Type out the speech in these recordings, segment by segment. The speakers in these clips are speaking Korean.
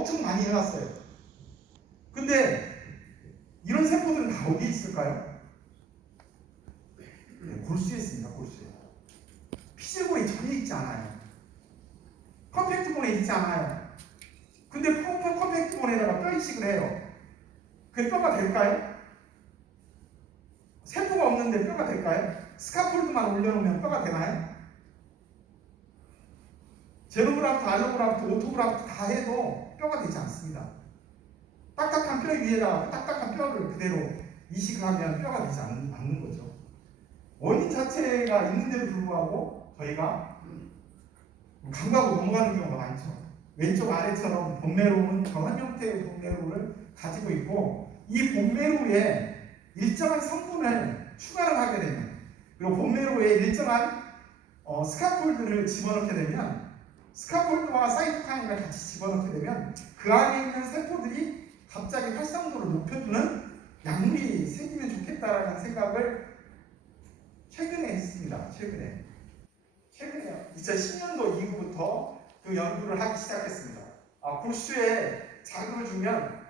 엄청 많이 해왔어요. 근데 이런 세포들은 다 어디에 있을까요? 골수에 있습니다. 골수에. 피질골이 전혀 있지 않아요. 컴팩트본에 있지 않아요. 근데 컴팩트본에다가 뼈 이식을 해요. 그게 뼈가 될까요? 세포가 없는데 뼈가 될까요? 스카폴드만 올려놓으면 뼈가 되나요? 제로그라프트, 알로그라프트, 오토그라프트 다 해도 뼈가 되지 않습니다. 딱딱한 뼈 위에다가 딱딱한 뼈를 그대로 이식을 하면 뼈가 되지 않는 거죠. 원인 자체가 있는데도 불구하고 저희가 감각으로 넘어가는 경우가 많죠. 왼쪽 아래처럼 본메로우는 저런 형태의 본메로우를 가지고 있고, 이 본메로우에 일정한 성분을 추가를 하게 되면, 그리고 본메로우에 일정한 스카폴드를 집어넣게 되면, 스카폴드와 사이토카인을 같이 집어넣게 되면 그 안에 있는 세포들이 갑자기 활성도를 높여주는 약물이 생기면 좋겠다라는 생각을 최근에 했습니다. 최근에 2010년도 이후부터 그 연구를 하기 시작했습니다. 골수에 자극을 주면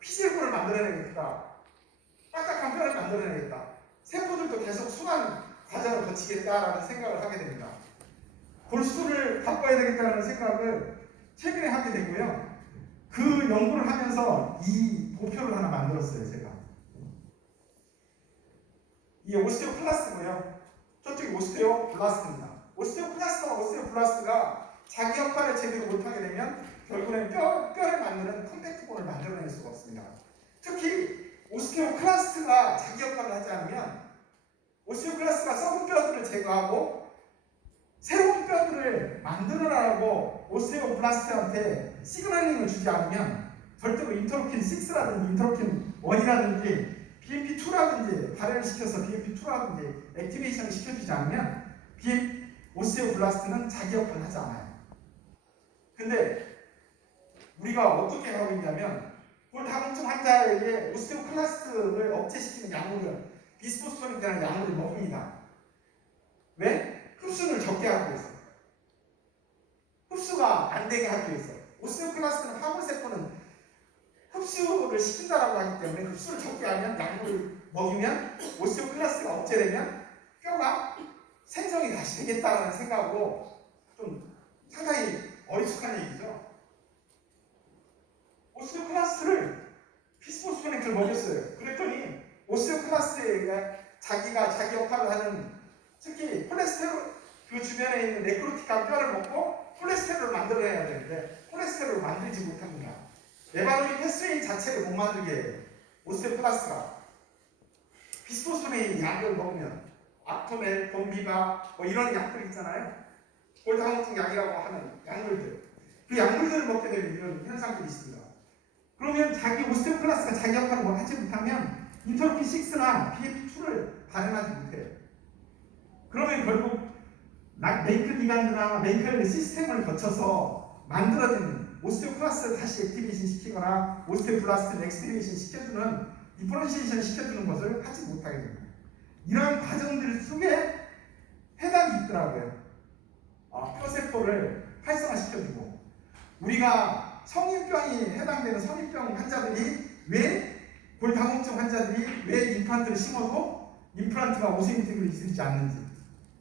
피질골을 만들어내겠다. 딱딱한 뼈를 만들어내겠다. 세포들도 계속 순환 과정을 거치겠다라는 생각을 하게 됩니다. 골수를 바꿔야 되겠다는 생각을 최근에 하게 되고요. 그 연구를 하면서 이 도표를 하나 만들었어요. 제가. 이게 오스테오클라스고요. 저쪽이 오스테오블라스트입니다. 오스테오클라스와 오스테오블라스트가 자기 역할을 제대로 못하게 되면 결국에는 뼈를 만드는 컴팩트본을 만들어낼 수가 없습니다. 특히 오스테오클라스트가 자기 역할을 하지 않으면 오스테오클라스트가 썩은 뼈들을 제거하고 새로운 뼈들을 만들어라고 오스테오블라스트한테 시그널링을 주지 않으면 절대로 인터루킨 6라든지 인터루킨 1이라든지 BMP2라든지 발현을 시켜서 BMP2라든지 액티베이션을 시켜주지 않으면 오스테오블라스트는 자기 역할을 하지 않아요. 근데 우리가 어떻게 하고 있냐면 골다공증 환자에게 오스테오클라스트를 억제시키는 약물을 비스포스포닉이라는 약물을 먹입니다. 왜? 흡수를 적게 하기 위해서. 흡수가 안 되게 하기 위해서. 오스테오클라스트는 화물세포는 흡수를 시킨다라고 하기 때문에 흡수를 적게 하면 약물을 먹이면 오스테오클라스트가 억제되면 뼈가 생성이 다시 되겠다라는 생각으로 좀 상당히 어리숙한 얘기죠. 오스테오클라스트를 비스포스포닉을 먹였어요. 그랬더니 오스테오클라스트가 자기가 자기 역할을 하는 특히 콜레스테롤 그 주변에 있는 네크로틱한 뼈를 먹고 콜레스테롤을 만들어내야 되는데 콜레스테롤을 만들지 못합니다. 메바노린 패스웨이 자체를 못 만들게 해요. 오스테오클라스트가 비스포스포네인 약을 먹으면 악토멜, 돔비바 뭐 이런 약들 있잖아요. 골다공증 약이라고 하는 약물들. 그 약물들을 먹게 되는 이런 현상들이 있습니다. 그러면 자기 오스테오클라스트가 자기 역할을 하지 못하면 인터루킨 6나 BMP2를 발현하지 못해요. 그러면 결국 메이클 기관이나 메이클 시스템을 거쳐서 만들어진 오스테오클라스를 다시 액티베이션 시키거나 오스테오블라스트를 액티베이션 시켜주는 디퍼런시에이션 시켜주는 것을 하지 못하게 됩니다. 이러한 과정들 속에 해답이 있더라고요. 뼈세포를 활성화시켜주고 우리가 성인병이 해당되는 성인병 환자들이 왜 골다공증 환자들이 왜 임플란트를 심어도 임플란트가 5cm를 이루지 않는지,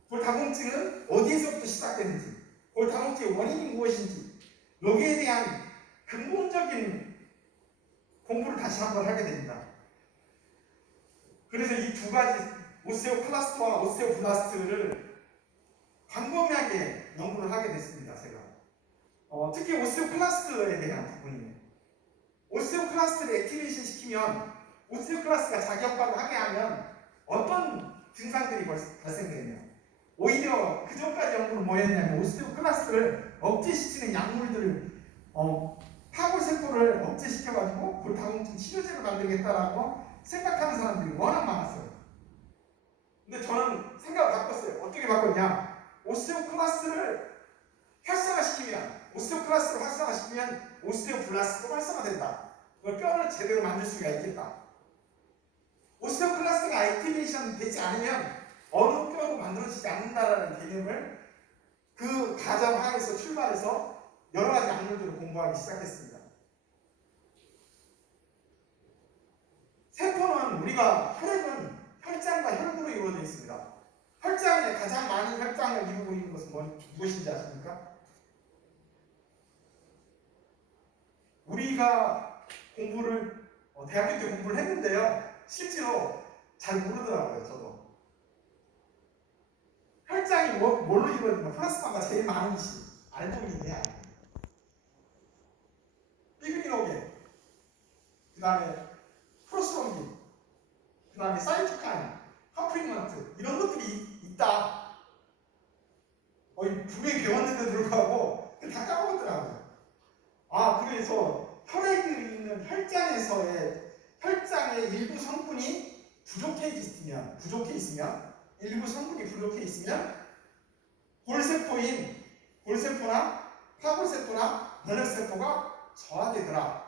골다공증은 어디에서부터 시작되는지, 골다공증의 원인이 무엇인지, 여기에 대한 근본적인 공부를 다시 한번 하게 됩니다. 그래서 이 두 가지 오스테오클라스트와 오스테오블라스트를 광범위하게 연구를 하게 됐습니다. 제가 특히 오스테오클라스트에 대한 부분이에요. 오스테오클라스트를 액티베이션 시키면 오스테오클라스트가 자기 역할을 하게 하면 어떤 증상들이 발생되냐. 오히려 그 전까지 연구는 뭐였냐면 오스테오클라스트를 억제시키는 약물들을 파골세포를 억제시켜가지고 골다공증 치료제를 만들겠다라고 생각하는 사람들이 워낙 많았어요. 근데 저는 생각을 바꿨어요. 어떻게 바꿨냐. 오스테오클라스트를 활성화시키면 오스테오블라스트도 활성화된다. 그걸 뼈를 제대로 만들 수가 있겠다. 오스테오클라스트가 액티베이션 되지 않으면 어느 뼈도 만들어지지 않는다라는 개념을 그 가정 하에서 출발해서 여러 가지 약물을 혈구를 공부하기 시작했습니다. 세포는 우리가 혈액은 혈장과 혈구로 이루어져 있습니다. 혈장에 가장 많은 혈장을 이루고 있는 것은 무엇인지 아십니까? 우리가 공부를 대학교 때 공부를 했는데요. 실제로 잘 모르더라고요. 저도. 혈장이 뭘로 이루어지냐? 플라스마가 제일 많은 것이 알부민이에요. 피브리노겐, 그 다음에 프로스롬빈, 그 다음에 사이토카인, 컴프리먼트 이런 것들이 있다. 분명히 배웠는데 불구하고 다 까먹었더라고요. 그래서 혈액에 있는 혈장의 일부 성분이 부족해 있으면 일부 성분이 부족해 있으면 골세포나 파골세포나 면역세포가 저하되더라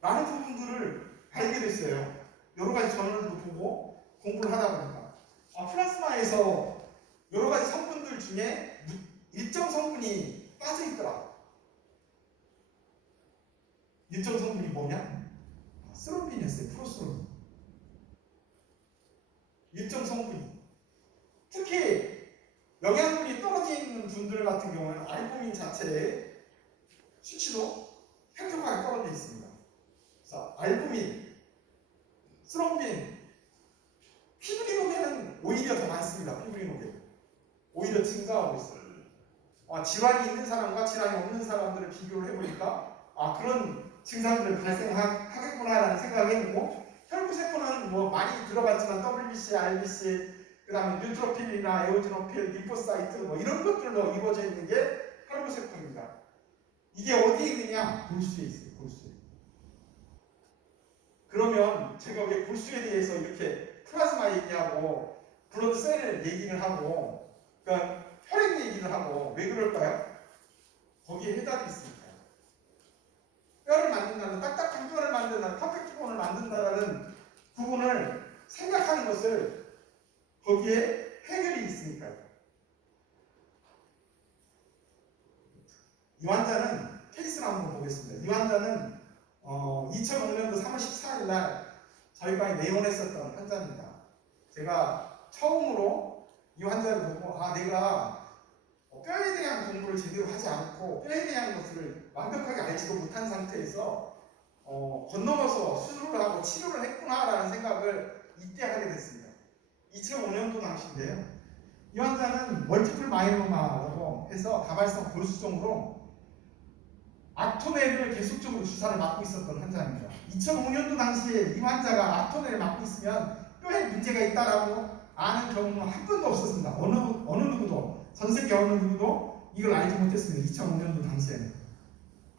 라는 부분들을 알게 됐어요. 여러 가지 저널도 보고 공부를 하다 보니까 플라스마에서 여러 가지 성분들 중에 일정 성분이 빠져 있더라. 일정 성분이 뭐냐? 스롬빈이었어요. 프로스롬빈. 일정 성분이. 특히 영양분이 떨어져 있는 분들 같은 경우는 알부민 자체의 수치도 획격하게 떨어져 있습니다. 그래서 알부민, 스롬빈, 피브리노겐은 오히려 더 많습니다. 피브리노겐. 오히려 증가하고 있어요. 질환이 있는 사람과 질환이 없는 사람들을 비교를 해보니까 그런 증상들을 발생하겠구나라는 생각을 해보고 혈구세포는 많이 들어봤지만 WBC, RBC, 그 다음에 뉴트로필이나 에오지노필, 리포사이트 이런 것들로 이루어져 있는 게 혈구세포입니다. 이게 어디에 있느냐? 골수에 있어요. 골수에. 그러면 제가 왜 골수에 대해서 이렇게 플라즈마 얘기하고 블러드셀 얘기를 하고 그러니까 혈액 얘기를 하고 왜 그럴까요? 거기에 해답이 있습니다. 뼈를 만든다는 딱딱한 뼈를 만든다는 퍼펙트 본을 만든다는 부분을 생각하는 것을 거기에 해결이 있으니까요. 이 환자는 케이스를 한번 보겠습니다. 이 환자는 2005년도 3월 14일 날 저희 과에 내원했었던 환자입니다. 제가 처음으로 이 환자를 보고 내가 뼈에 대한 공부를 제대로 하지 않고 뼈에 대한 것을 완벽하게 알지도 못한 상태에서 건너가서 수술을 하고 치료를 했구나라는 생각을 이때 하게 됐습니다. 2005년도 당시인데요. 이 환자는 멀티플 마이로마라고 해서 다발성 골수종으로 악토네를 계속적으로 주사를 맞고 있었던 환자입니다. 2005년도 당시에 이 환자가 악토네를 맞고 있으면 뼈에 문제가 있다라고 아는 경우는 한 번도 없었습니다. 어느 누구도, 전 세계 어느 누구도 이걸 알지 못했습니다. 2005년도 당시에는.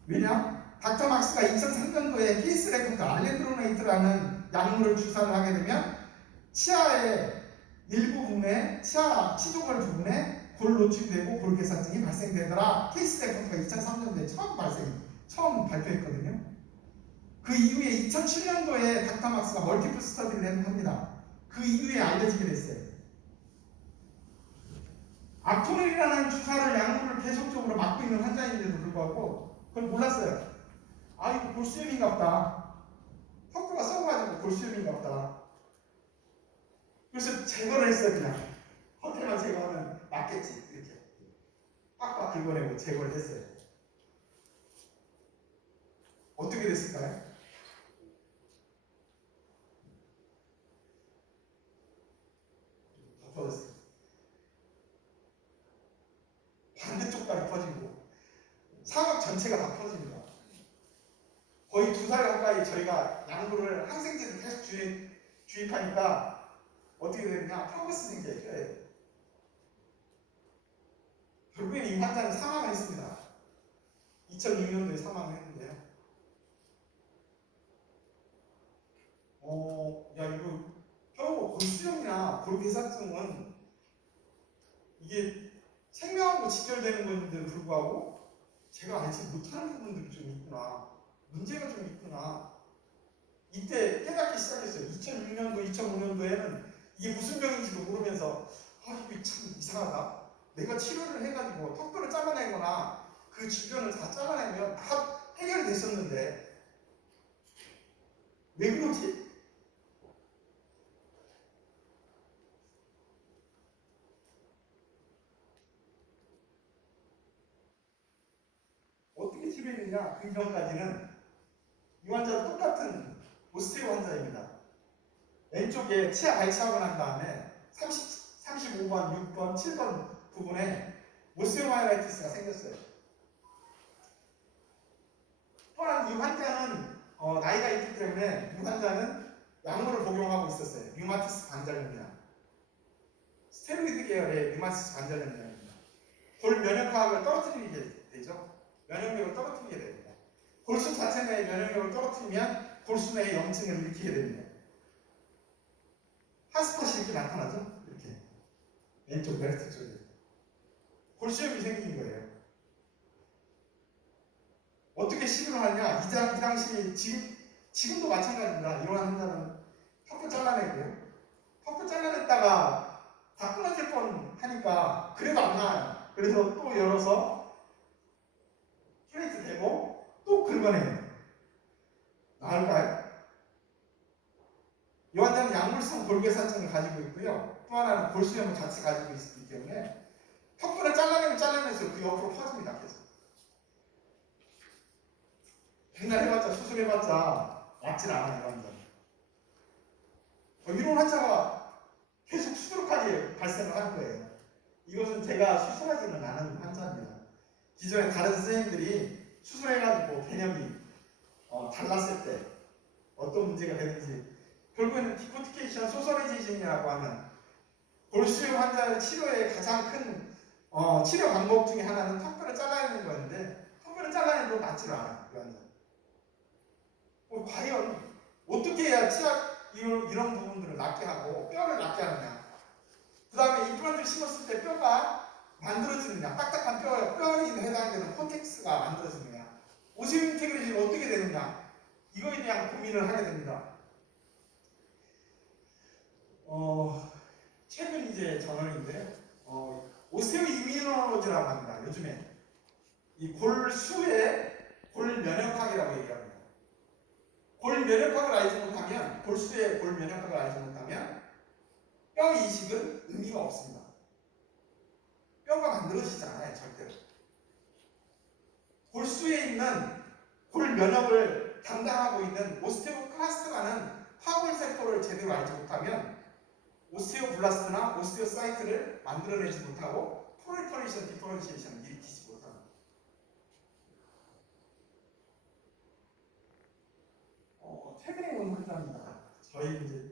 왜냐? 닥터 막스가 2003년도에 케이스 레코트 알렌드로네이트라는 약물을 주사를 하게 되면 치아의 일부 부분에, 치아 치조골 부분에 골 노출되고 골 괴사증이 발생되더라. 케이스 레코트가 2003년도에 처음 발표했거든요. 그 이후에 2007년도에 닥터 막스가 멀티플 스터디를 합니다. 그 이후에 알려지게 됐어요. 악토넬이라는 주사를 약물을 계속적으로 맞고 있는 환자인데도 불구하고 그걸 몰랐어요. 이거 골수염인가 보다. 턱구가 썩어가지고 골수염인가 보다. 그래서 제거를 했어요. 그냥 호텔만 제거하면 낫겠지 이렇게 빡빡 긁어내고 제거를 했어요. 어떻게 됐을까요? 덮어졌어요. 반대쪽까지 퍼지고 상악 전체가 다 퍼집니다. 거의 2살 가까이 저희가 약물을 항생제를 계속 주입하니까 어떻게 되느냐? 펑거스 생겨요. 뼈에. 결국에는 이 환자는 사망을 했습니다. 2006년도에 사망을 했는데요. 이거 뼈 골수염이나 골괴사증은 이게 생명하고 직결되는 것인데도 불구하고 제가 알지 못하는 부분들이 좀 있구나. 문제가 좀 있구나. 이때 깨닫기 시작했어요. 2006년도, 2005년도에는 이게 무슨 병인지도 모르면서 이게 참 이상하다. 내가 치료를 해가지고 턱뼈를 잘라내거나 그 주변을 다 잘라내면 다 해결됐었는데 왜 그러지? 어떻게 치료했느냐? 그 이전까지는 이 환자도 똑같은 오스테오 환자입니다. 왼쪽에 치아 발치하고 난 다음에 35번, 6번, 7번 부분에 오스테오마이라이티스가 생겼어요. 또한 이 환자는 나이가 있기 때문에 이 환자는 약물을 복용하고 있었어요. 류마티스 관절염이야. 스테로이드 계열의 류마티스 관절염입니다. 골 면역학을 떨어뜨리게 되죠. 면역력을 떨어뜨리게 됩니다. 골수 자체 내의 면역력을 떨어뜨리면 골수 내의 염증을 일으키게 됩니다. 핫스팟이 이렇게 나타나죠? 이렇게 왼쪽 메르트 쪽에 골수염이 생긴 거예요. 어떻게 시술을 하냐? 이 당시 지금도 마찬가지입니다. 이런 환자는 턱을 잘라내고요. 턱을 잘라냈다가 다 끊어질 뻔 하니까 그래도 안 나와요. 그래서 또 열어서 플레이트 대고 또 긁어내요. 나을까요? 이 환자는 약물성 골괴사증을 가지고 있고요. 또 하나는 골수염을 같이 가지고 있기 때문에 턱분을 잘라내면 잘라내면서 그 옆으로 퍼집니다. 계속. 백날 해봤자 수술해봤자 낫질 않아요. 이 환자는. 이런 환자가 계속 수술까지 발생을 할 거예요. 이것은 제가 수술하지는 않은 환자입니다. 기존에 다른 선생님들이 수술해가지고 개념이 달랐을 때 어떤 문제가 되는지 결국에는 디코티케이션 소설리지즘이라고 하는 골수염 환자의 치료의 가장 큰 치료 방법 중에 하나는 턱뼈를 잘라내는 거였는데 턱뼈를 잘라내도 낫지를 않아요. 이 환자. 과연 어떻게 해야 치아 이런 부분들을 낫게 하고 뼈를 낫게 하느냐. 그 다음에 임플란트를 심었을 때 뼈가 만들어지느냐. 딱딱한 뼈에 해당되는 코텍스가 만들어지느냐. 오세오 인테그레이션이 어떻게 되느냐. 이거에 대한 고민을 하게 됩니다. 최근 이제 저널인데 오세오 이뮤놀로지라고 합니다. 요즘에 이 골수의 골 면역학이라고 얘기합니다. 골 면역학을 알지 못하면 골수의 골 면역학을 알지 못하면 뼈 이식은 의미가 없습니다. 뼈가 만들어지지 않아요. 절대로. 골수에 있는 골 면역을 담당하고 있는 오스테오클라스트라는 파워리셉터를 제대로 알지 못하면 오스테오블라스트나 오스테오사이트를 만들어내지 못하고 프롤리퍼레이션 디퍼런시에이션을 일으키지 못합니다. 최근에 온 환자입니다.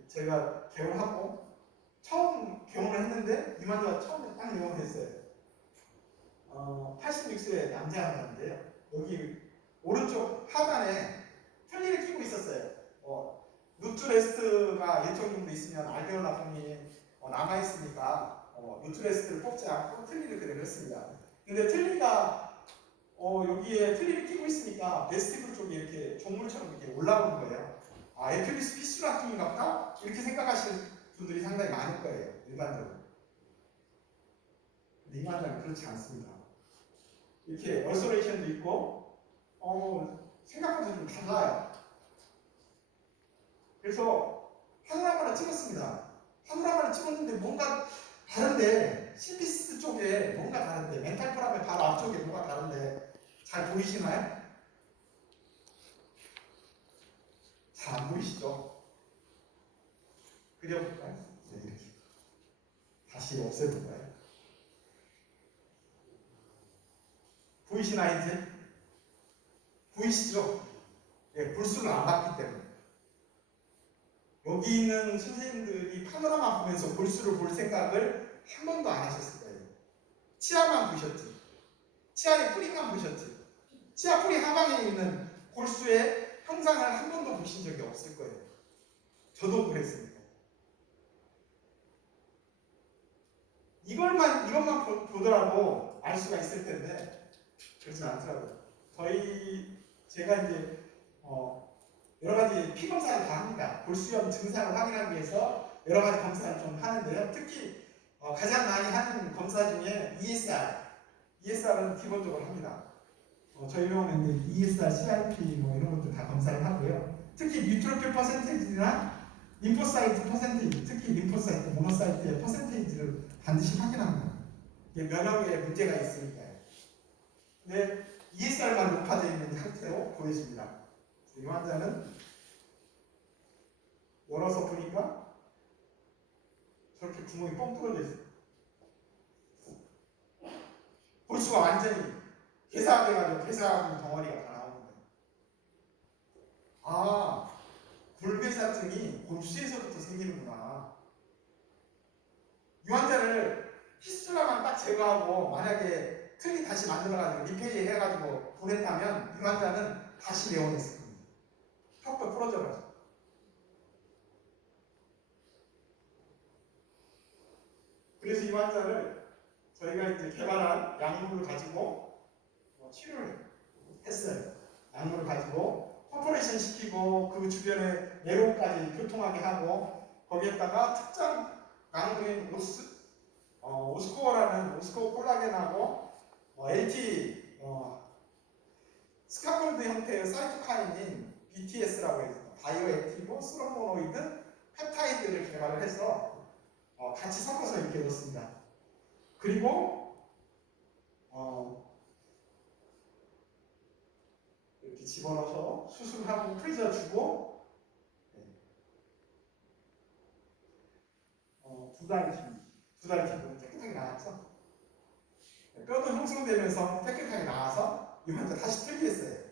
제가 개원하고 처음 개원을 했는데 이 환자가 처음에 딱 개원했어요. 86세 남자 환자인데요. 여기 오른쪽 하단에 틀니를 끼고 있었어요. 누트레스트가 일정 정도 있으면 알베올라 폼이 남아있으니까 누트레스트를 뽑지 않고 틀니를 그대로 했습니다. 근데 틀니가 여기에 틀니를 끼고 있으니까 베스티블 쪽에 이렇게 종물처럼 이렇게 올라오는 거예요. 에필리스 피스라 tum이 같다? 이렇게 생각하시는 분들이 상당히 많을 거예요. 일반적으로. 근데 이 환자는 그렇지 않습니다. 이렇게 얼서레이션도 있고 생각보다 좀 달라요. 그래서 파노라마를 찍었습니다. 파노라마를 찍었는데 뭔가 다른데 시피스 쪽에 뭔가 다른데 멘탈 포람의 바로 앞쪽에 뭔가 다른데 잘 보이시나요? 잘 안 보이시죠? 그려볼까요? 네, 이렇게 다시 없애볼까요? 보이시나요 이제? 보이시죠? 네, 볼수를 안 봤기 때문에 여기 있는 선생님들이 파노라마 보면서 볼수를 볼 생각을 한 번도 안 하셨을 거예요. 치아만 보셨지. 치아의 뿌리만 보셨지. 치아 뿌리 하방에 있는 골수의 형상을 한 번도 보신 적이 없을 거예요. 저도 그랬습니다. 이것만 보더라도 알 수가 있을 텐데 그렇지 않더라고요. 제가 이제 여러 가지 피 검사를 다 합니다. 골수염 증상을 확인하기 위해서 여러 가지 검사를 좀 하는데요. 특히 가장 많이 하는 검사 중에 ESR은 기본적으로 합니다. 저희 병원은 이제 ESR, CRP 뭐 이런 것들 다 검사를 하고요. 특히 뉴트로필 퍼센테이지나 림포사이트 퍼센테이지, 특히 림포사이트, 모노사이트의 퍼센테이지를 반드시 확인합니다. 이게 면역에 문제가 있으니까요. 근데 ESR만 높아져 있는 상태로 보여집니다. 이 환자는 열어서 보니까 저렇게 구멍이 뻥 뚫어져 있어요. 볼 수가 완전히 회사돼가지고 회사 덩어리가 다 나오는 거예요. 아, 골배사증이 골수에서부터 생기는구나. 이 환자를 피스툴라만 딱 제거하고 만약에 틀니 다시 만들어가지고 리페이 해가지고 보냈다면 이 환자는 다시 내원했을 겁니다. 턱도 부러져가지고. 그래서 이 환자를 저희가 이제 개발한 약물을 가지고 치료를 했어요. 약물을 가지고 퍼포레이션 시키고 그 주변에 내로까지 교통하게 하고 거기에다가 특정 약물인 오스코어라는 오스코어 콜라겐하고 LT 스카폴드 형태의 사이토카인인 BTS라고 해서 바이오 액티브 스로모노이드 펩타이드를 개발을 해서 같이 섞어서 이렇게 넣습니다. 그리고 이렇게 집어넣어서 수술하고 프리저 주고 두 달 뒤고 깨끗하게 나왔죠. 뼈도 형성되면서 깨끗하게 나와서 이 환자 다시 틀리했어요.